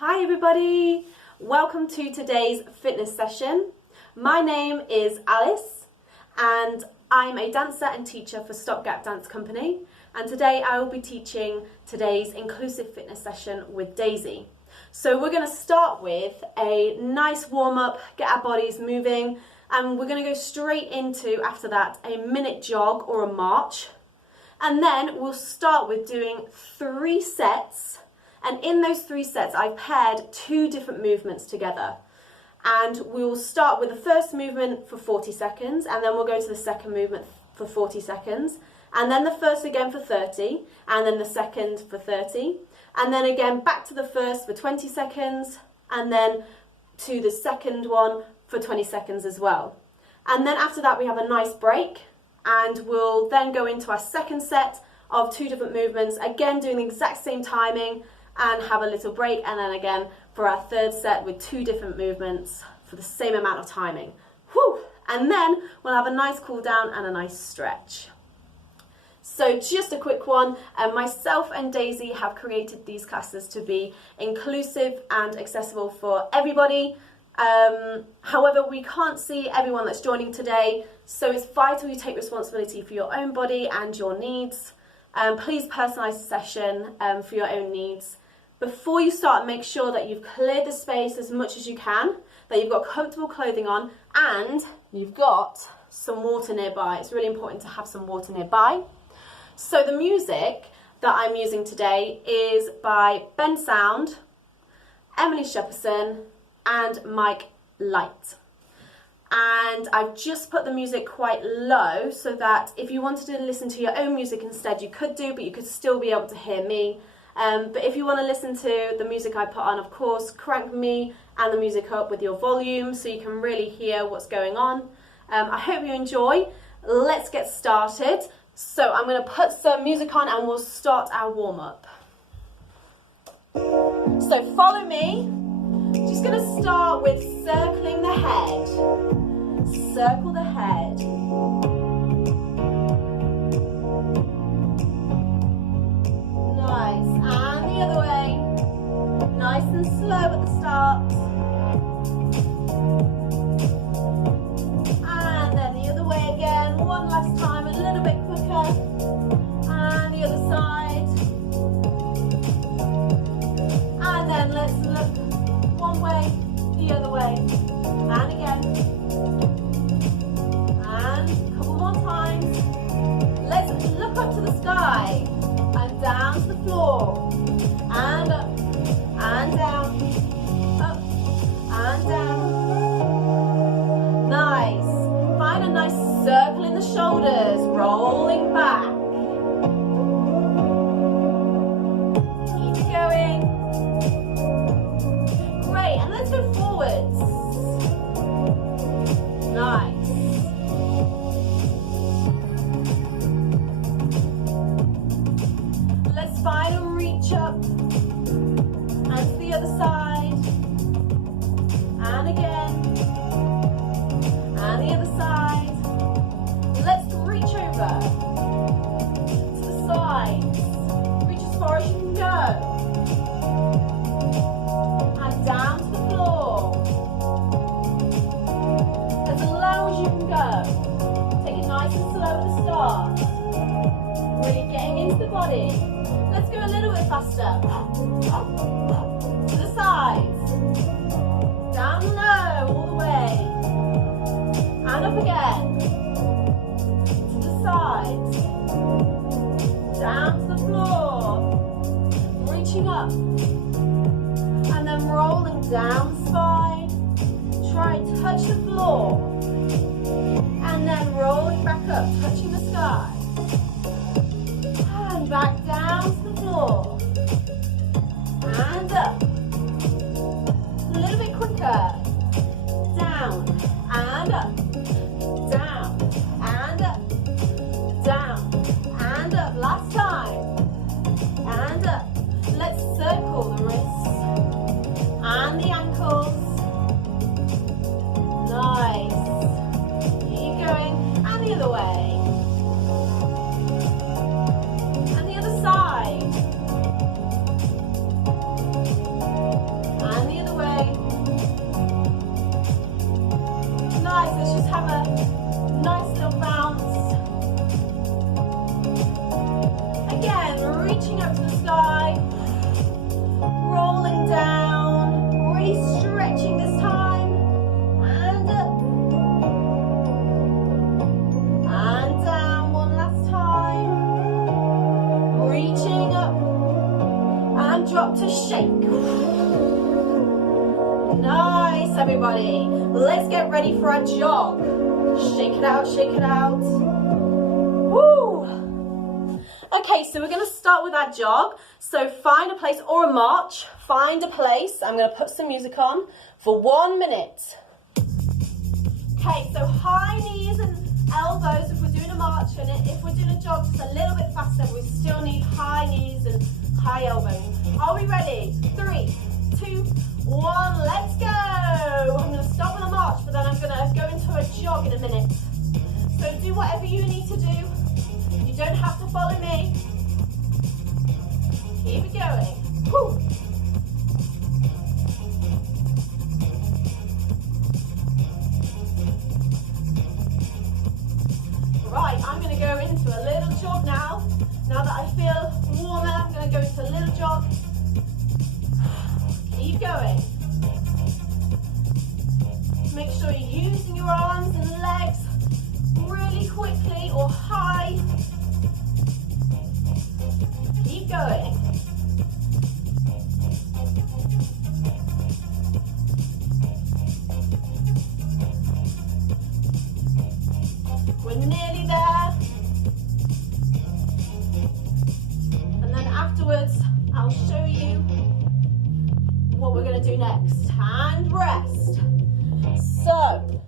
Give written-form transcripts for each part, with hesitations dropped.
Hi everybody, welcome to today's fitness session. My name is Alice and I'm a dancer and teacher for Stopgap Dance Company, and today I will be teaching today's inclusive fitness session with Daisy. So we're going to start with a nice warm-up, get our bodies moving, and we're going to go straight into, after that, a minute jog or a march. And then we'll start with doing 3 sets. And in those 3 sets, I've paired 2 different movements together. And we'll start with the first movement for 40 seconds, and then we'll go to the second movement for 40 seconds, and then the first again for 30, and then the second for 30, and then again back to the first for 20 seconds, and then to the second one for 20 seconds as well. And then after that, we have a nice break, and we'll then go into our second set of 2 different movements, again doing the exact same timing, and have a little break, and then again for our third set with 2 different movements for the same amount of timing. Whew! And then we'll have a nice cool down and a nice stretch. So just a quick one, myself and Daisy have created these classes to be inclusive and accessible for everybody. However, we can't see everyone that's joining today, so it's vital you take responsibility for your own body and your needs. Please personalise the session for your own needs. Before you start, make sure that you've cleared the space as much as you can, that you've got comfortable clothing on, and you've got some water nearby. It's really important to have some water nearby. So the music that I'm using today is by Ben Sound, Alice Shepperson, and Mike Light. And I've just put the music quite low so that if you wanted to listen to your own music instead, you could do, but you could still be able to hear me. But if you want to listen to the music I put on, of course, crank me and the music up with your volume so you can really hear what's going on. I hope you enjoy. Let's get started. So I'm going to put some music on and we'll start our warm-up. So follow me. Just going to start with circling the head. Circle the head. Nice. And the other way. Nice and slow at the start. And then the other way again. One last time, a little bit quicker. And the other side. And then let's look one way, the other way. And again. And a couple more times. Let's look up to the sky. And down to the floor. And up. And down. Up. And down. Nice. Find a nice circle in the shoulders. Rolling back. Keep it going. Great. And let's go forwards. Nice. Let's find a reach up. And to the other side. And again. And the other side. Let's reach over. To the side. Reach as far as you can go. And down to the floor. As low as you can go. Take it nice and slow at the start. Really getting into the body. Let's go a little bit faster. To the sides. Down low all the way. And up again. To the sides. Down to the floor. Reaching up. And then rolling down the spine. Try and touch the floor. And then rolling back up, touching the sky. And back down to the floor. And up. A little bit quicker. Down and up. Down and up. Down and up. Last time. And up. Let's circle the wrists and the ankles. Nice. Keep going. And the other way. And the other side. stop to shake. Nice, everybody. Let's get ready for our jog. Shake it out, shake it out. Woo! Okay, so we're going to start with our jog. So find a place or a march. Find a place. I'm going to put some music on for 1 minute. Okay, so high knees and elbows if we're doing a march, and if we're doing a jog just a little bit faster, we still need high knees and high elbows. Are we ready? 3, 2, 1, let's go. I'm going to start with a march, but then I'm going to go into a jog in a minute. So do whatever you need to do. You don't have to follow me. Keep it going. Woo. Right, I'm going to go into a little jog now. Now that I feel warmer, I'm going to go into a little jog. Keep going. Make sure you're using your arms and legs really quickly or high. Keep going. We're nearly there. And then afterwards, I'll show you what we're going to do next. And rest. So,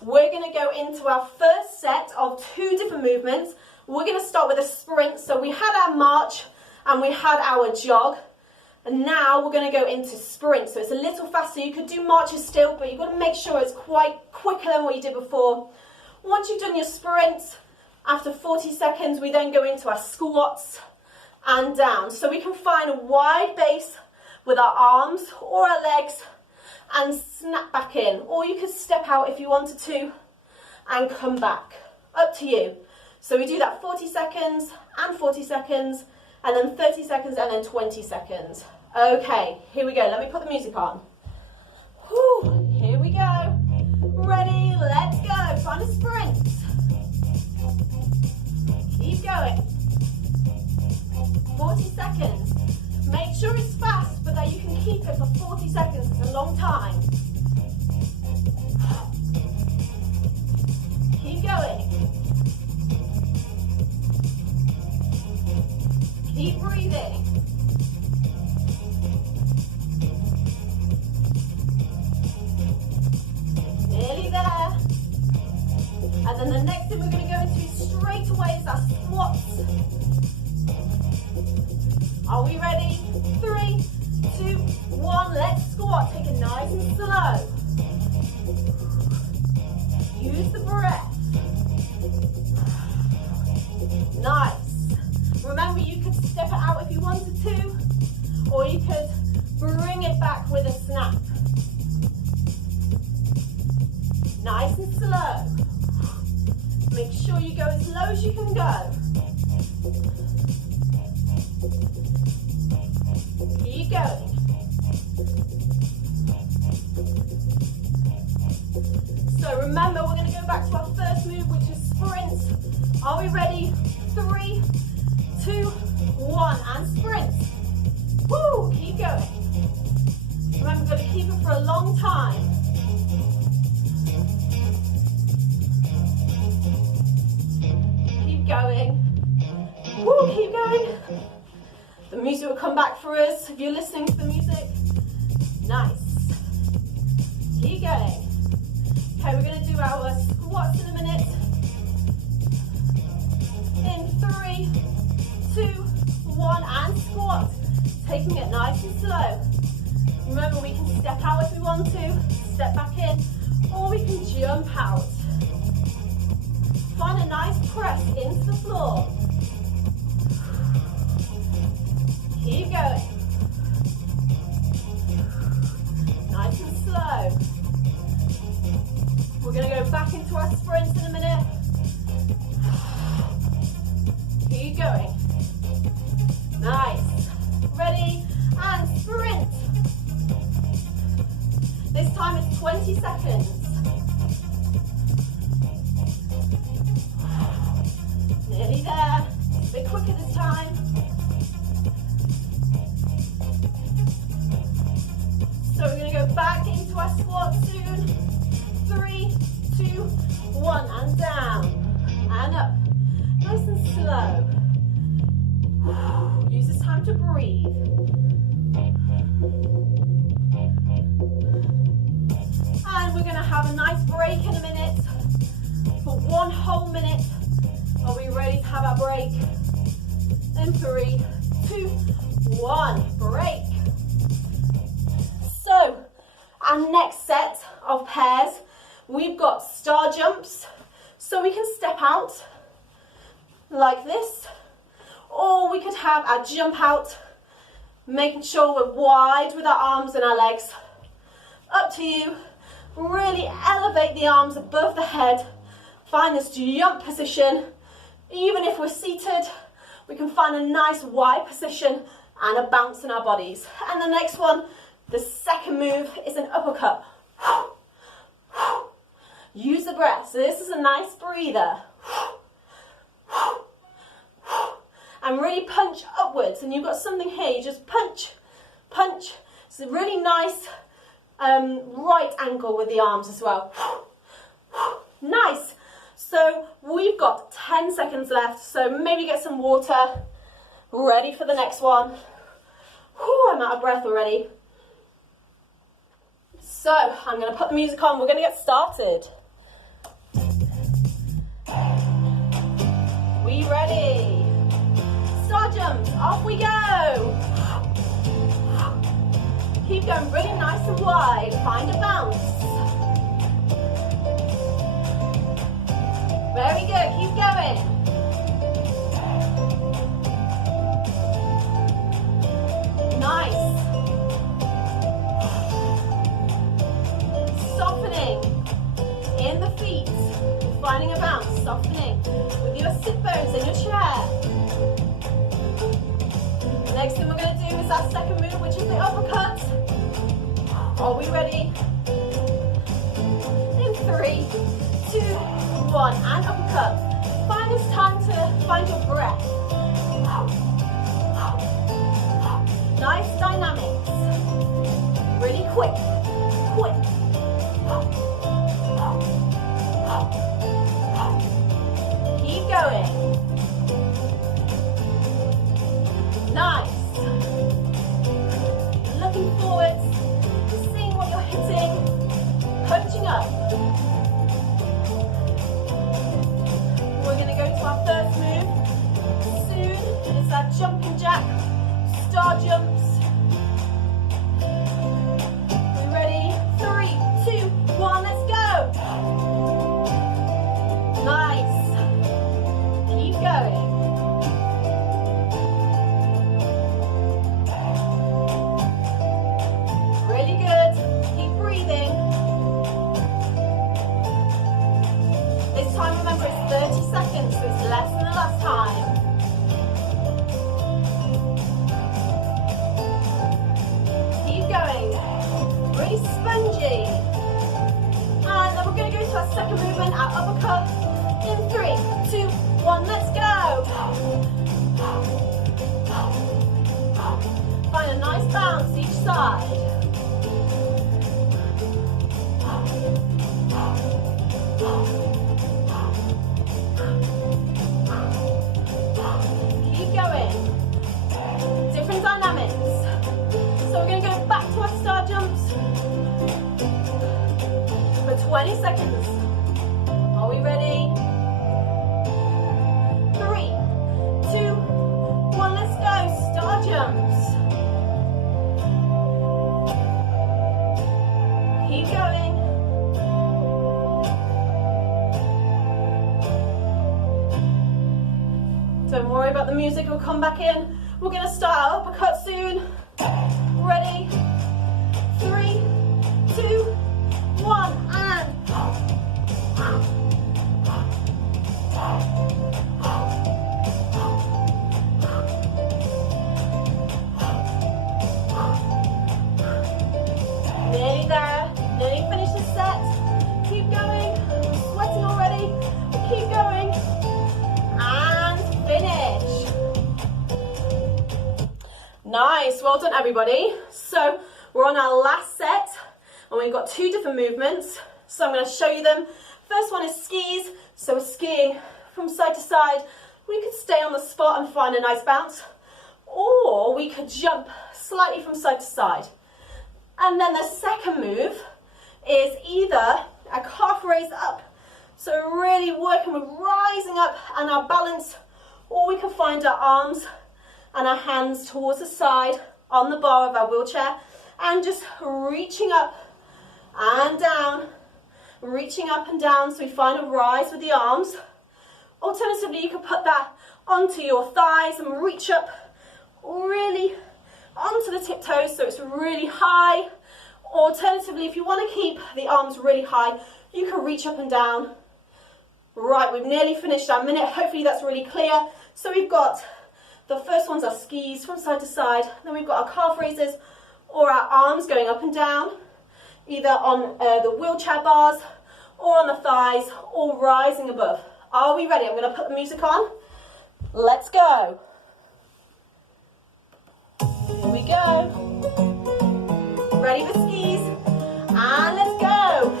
we're going to go into our first set of 2 different movements. We're going to start with a sprint. So we had our march and we had our jog. And now we're going to go into sprint. So it's a little faster. You could do marches still, but you've got to make sure it's quite quicker than what you did before. Once you've done your sprints, after 40 seconds, we then go into our squats and down. So we can find a wide base with our arms or our legs and snap back in. Or you could step out if you wanted to and come back. Up to you. So we do that 40 seconds and 40 seconds and then 30 seconds and then 20 seconds. Okay, here we go. Let me put the music on. Whew, here we go. Ready, let's go. Find a sprint. Keep going. 40 seconds. Make sure it's fast, but that you can keep it for 40 seconds. It's a long time. Keep going. Keep breathing. Nearly there. And then the next thing we're going to go into straight away is our squats. Are we ready? 3, 2, 1, let's squat. Take it nice and slow. Use the breath. Nice. Remember, you could step it out if you wanted to, or you could bring it back with a snap. Nice and slow. Make sure you go as low as you can go. Keep going. So remember, we're going to go back to our first move, which is sprint. Are we ready? 3, 2, 1, and sprint. Woo! Keep going. Remember, we've got to keep it for a long time. Keep going. Woo! Keep going. The music will come back for us if you're listening to the music. Nice. Keep going. Okay, we're going to do our squats in a minute. In 3, 2, 1, and squat. Taking it nice and slow. Remember, we can step out if we want to, step back in, or we can jump out. Find a nice press into the floor. Keep going. Nice and slow. We're going to go back into our sprints in a minute. Keep going. Nice. Ready? And sprint. This time it's 20 seconds. Nearly there. A bit quicker this time. breathe. And we're going to have a nice break in a minute. For 1 whole minute. Are we ready to have our break? In 3, 2, 1, break. So, our next set of pairs, we've got star jumps. So we can step out like this, or we could have our jump out, making sure we're wide with our arms and our legs. Up to you. Really elevate the arms above the head. Find this jump position. Even if we're seated, we can find a nice wide position and a bounce in our bodies. And the next one, the second move, is an uppercut. Use the breath. So this is a nice breather. And really punch upwards. And you've got something here. You just punch, punch. It's a really nice right angle with the arms as well. Nice. So we've got 10 seconds left. So maybe get some water. Ready for the next one. Whew, I'm out of breath already. So I'm going to put the music on. We're going to get started. We ready? Star jumps. Off we go. Keep going really nice and wide. Find a bounce. Very good. Keep going. Nice. Softening in the feet. Finding a bounce. Softening with your sit bones in your chair. The next thing we're going to do is our second move, which is the uppercut. Are we ready? In 3, 2, 1, and uppercut. Find this time to find your breath. Nice dynamics. Really quick. Quick. Keep going. Nice. Looking forwards, seeing what you're hitting, punching up. We're going to go to our first move soon. It's our jumping jack, star jumps. We ready? 3, 2, 1, let's go. Nice. Keep going. Really good. Keep breathing. This time, remember, it's 30 seconds, so it's less than the last time. Keep going. Really spongy. And then we're going to go to our second movement, our uppercut. In 3, 2, 1, let's go. Find a nice bounce each side. Keep going. Different dynamics. So we're going to go back to our star jumps for 20 seconds. Are we ready? 3, 2, 1, let's go. Star jumps. Keep going. Don't worry about the music, it'll come back in. We're going to start our uppercut soon. Ready? 3, 2, 1, and nearly there. Nearly finished the set. Keep going. I'm sweating already. Keep going. And finish. Nice. Well done, everybody. So we're on our last set, and we've got 2 different movements. So I'm going to show you them. First one is skis. So we're skiing from side to side. We could stay on the spot and find a nice bounce, Or we could jump slightly from side to side. And then the second move is either a calf raise up, so really working with rising up and our balance, or we can find our arms and our hands towards the side on the bar of our wheelchair and just reaching up and down, reaching up and down, so we find a rise with the arms. Alternatively, you can put that onto your thighs and reach up really onto the tiptoes so it's really high. Alternatively, if you want to keep the arms really high, you can reach up and down. Right, we've nearly finished our minute. Hopefully that's really clear. So we've got, the first ones are skis from side to side. Then we've got our calf raises or our arms going up and down, either on the wheelchair bars or on the thighs or rising above. Are we ready? I'm going to put the music on. Let's go. Here we go. Ready for skis? And let's go.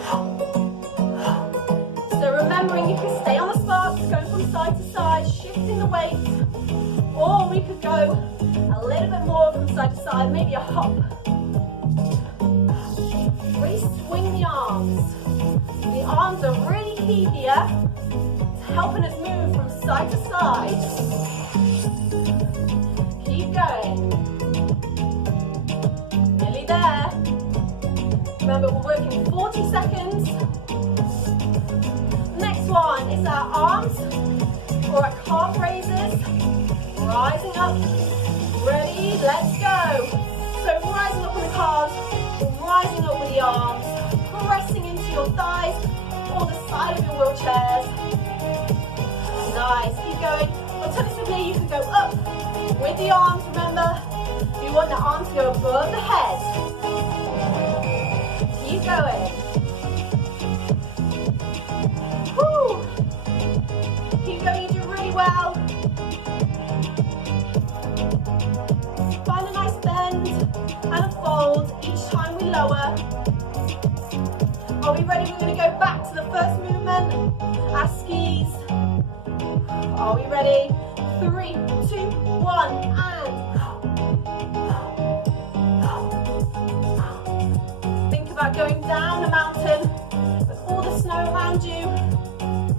So remembering you can stay on the sparks, going from side to side, shifting the weight. Or we could go a little bit more from side to side, maybe a hop. Really swing the arms. The arms are really key here, helping us move from side to side. Keep going. Nearly there. Remember, we're working 40 seconds. Next one is our arms or our calf raises. Rising up. Ready? Let's go. So rising up with the calves, rising up with the arms, pressing into your thighs or the side of your wheelchairs. Nice. Keep going. Alternatively, you can go up with the arms. Remember, you want the arms to go above the head. Keep going. Woo. Keep going. You do really well. Find a nice bend and a fold each time we lower. Are we ready? We're going to go back to the first movement. Our skis. Are we ready? 3, 2, 1, and think about going down a mountain with all the snow around you.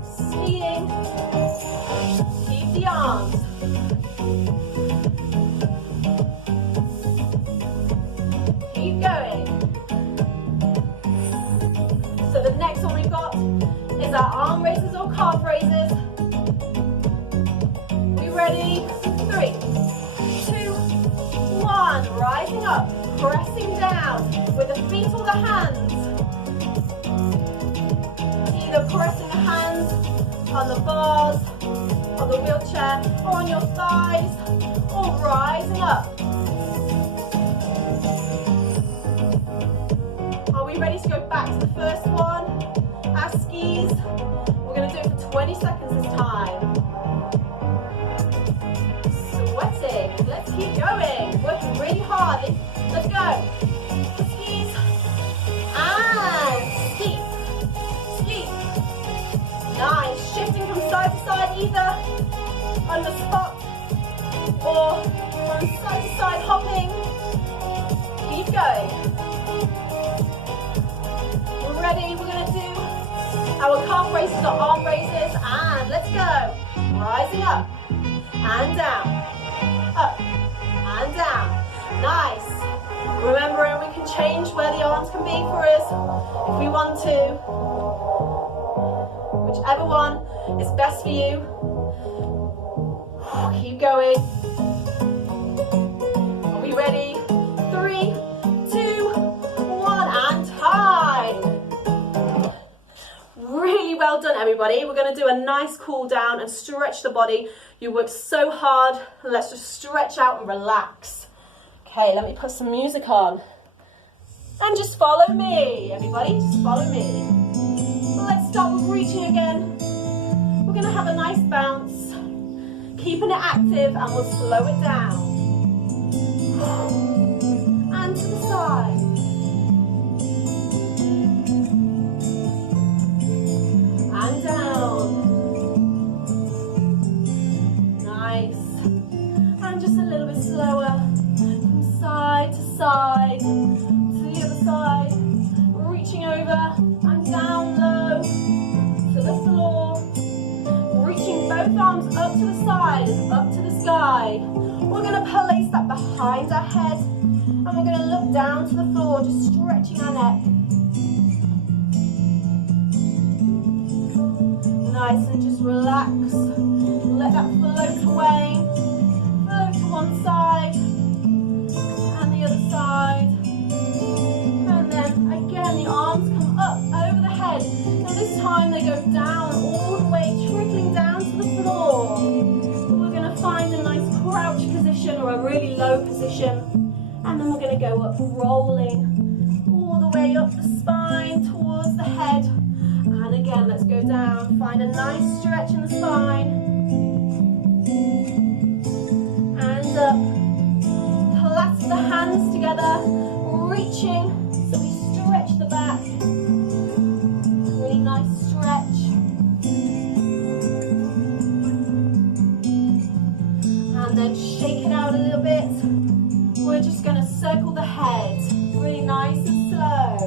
Skiing. Keep the arms. Keep going. So the next one we've got is our arm raises or calf raises. Ready? 3, 2, 1. Rising up, pressing down with the feet or the hands. Either pressing the hands on the bars of the wheelchair or on your thighs, or rising up. Are we ready to go back to the first one? Our skis. We're going to do it for 20 seconds this time. Sweating. Let's keep going. Working really hard. Let's go. Skis. And skeet. Skeet. Nice. Shifting from side to side, either on the spot or from side to side hopping. Keep going. We're ready. We're going to do our calf raises or arm raises. And let's go. Rising up and down. Up and down. Nice. Remembering we can change where the arms can be for us if we want to. Whichever one is best for you. Keep going. Are we ready? 3, 2, 1, and time. Really well done, everybody. We're going to do a nice cool down and stretch the body. You worked so hard. Let's just stretch out and relax. Okay, let me put some music on. And just follow me, everybody. Just follow me. Let's start with reaching again. We're going to have a nice bounce. Keeping it active, and we'll slow it down. And to the side. And down. Nice. And just a little bit slow. way. We're going to place that behind our head and we're going to look down to the floor, just stretching our neck. Nice, and just relax. Let that float away. Float to one side and the other side. And then again, the arms come up over the head. And this time they go down all the way, trickling down to the floor. We're going to find a nice crouch position or a really low position. And then we're going to go up, rolling all the way up the spine towards the head. And again, let's go down. Find a nice stretch in the spine. And up. Clasp the hands together, reaching. So we stretch the back. Really nice stretch. And then shake it out a little bit. We're just going to circle the head. Really nice and slow.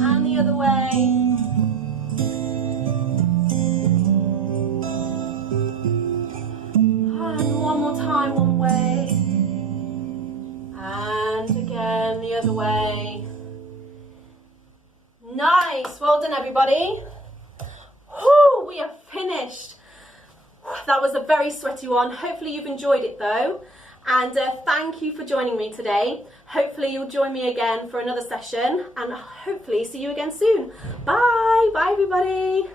And the other way. And one more time, one way. And again, the other way. Nice, well done everybody. Whew, we are finished. That was a very sweaty one. Hopefully you've enjoyed it though. And thank you for joining me today. Hopefully you'll join me again for another session and hopefully see you again soon. Bye, bye everybody.